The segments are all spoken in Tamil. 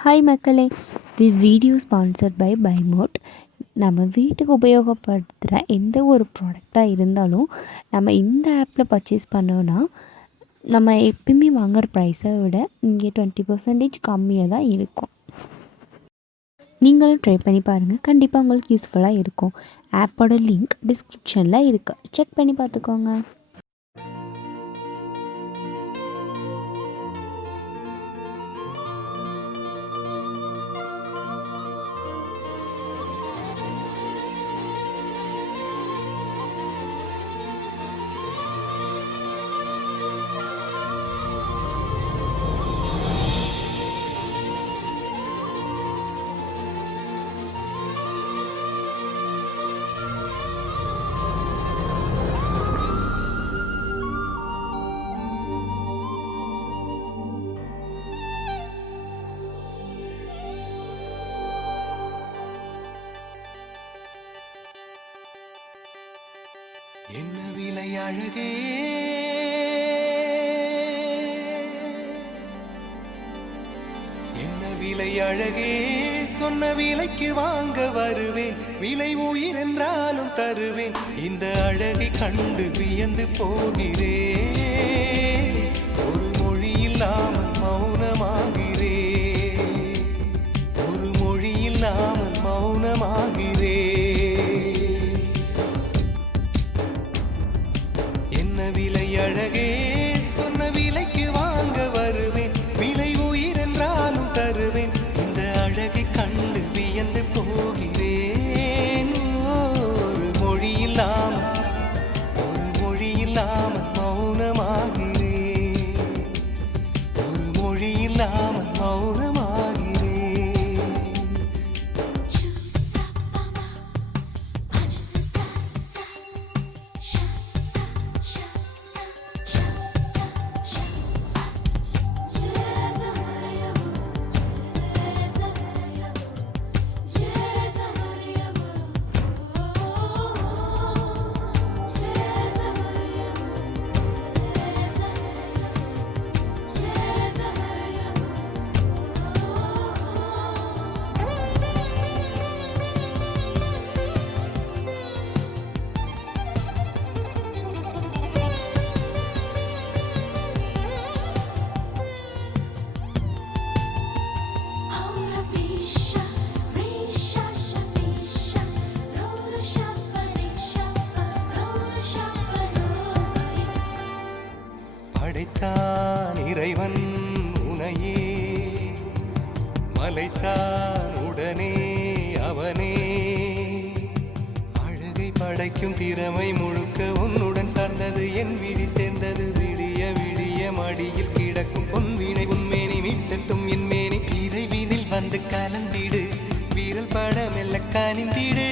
ஹாய் மக்களே, திஸ் வீடியோ ஸ்பான்சர்ட் பை பைமோட். நம்ம வீட்டுக்கு உபயோகப்படுத்துகிற எந்த ஒரு ப்ராடக்டாக இருந்தாலும் நம்ம இந்த ஆப்பில் பர்ச்சேஸ் பண்ணோன்னா நம்ம எப்பயுமே வாங்குகிற ப்ரைஸை விட இங்கே 20% கம்மியாக தான் இருக்கும். நீங்களும் ட்ரை பண்ணி பாருங்கள், கண்டிப்பாக உங்களுக்கு யூஸ்ஃபுல்லாக இருக்கும். ஆப்போட லிங்க் டிஸ்கிரிப்ஷனில் இருக்குது, செக் பண்ணி பார்த்துக்கோங்க. என்ன விலை அழகே, என்ன விலை அழகே, சொன்ன விலைக்கு வாங்க வருவேன். விலை உயிர் என்றாலும் தருவேன். இந்த அழகை கண்டு வியந்து போகிறேன். ஒரு மொழி இல்லாமல் மௌனமாகிறேன். ஒரு மொழி இல்லாமல் மௌனமாகிறேன். விலை அழகே, சொன்ன விலைக்கு வாங்க வருவேன். விலை உயிர் என்றாலும் தருவேன். இந்த அழகை கண்டு வியந்து போகிறேன். ஒரு மொழி இல்லாமல் மௌனமாகிறேன். ஒரு மொழி இல்லாமல் மௌனமாகிறேன். படைத்தான் இறைவன் உனையே, மலைத்தான் உடனே அவனே. அழகை படைக்கும் திறமை முழுக்க உன்னுடன் சார்ந்தது. என் விழி சேர்ந்தது விடிய விடிய மடியில் கிடக்கும் பொன்வினை. உன்மேனி மீட்டட்டும் என் மேனி. இறைவினில் வந்து கலந்திடு, வீரல் பட மெல்ல காணிந்திடு.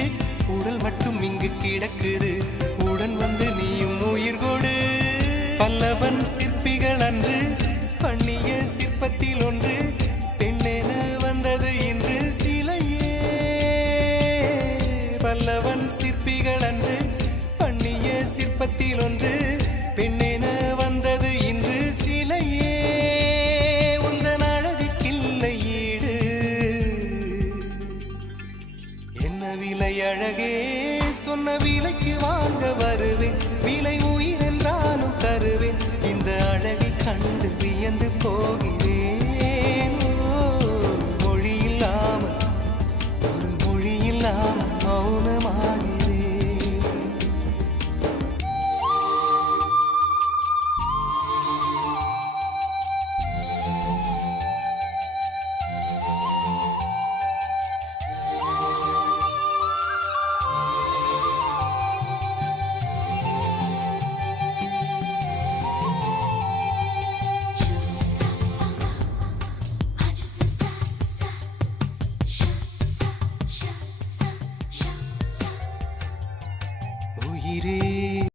உடல் மட்டும் இங்கு கிடக்குது, உடன் வந்து நீயும் உயிர் கொடு. பல்லவன் சிற்பிகள் அன்று பண்ணிய சிற்பத்தில் ஒன்று பெண்ணென வந்தது இன்று சிலையே. பல்லவன் சிற்பிகள் அன்று பண்ணிய சிற்பத்தில் ஒன்று பெண்ணென வந்தது இன்று சிலையே. உந்தன் அழகுக்கில்லை ஈடு. என்ன விலை அழகே, சொன்ன விலைக்கு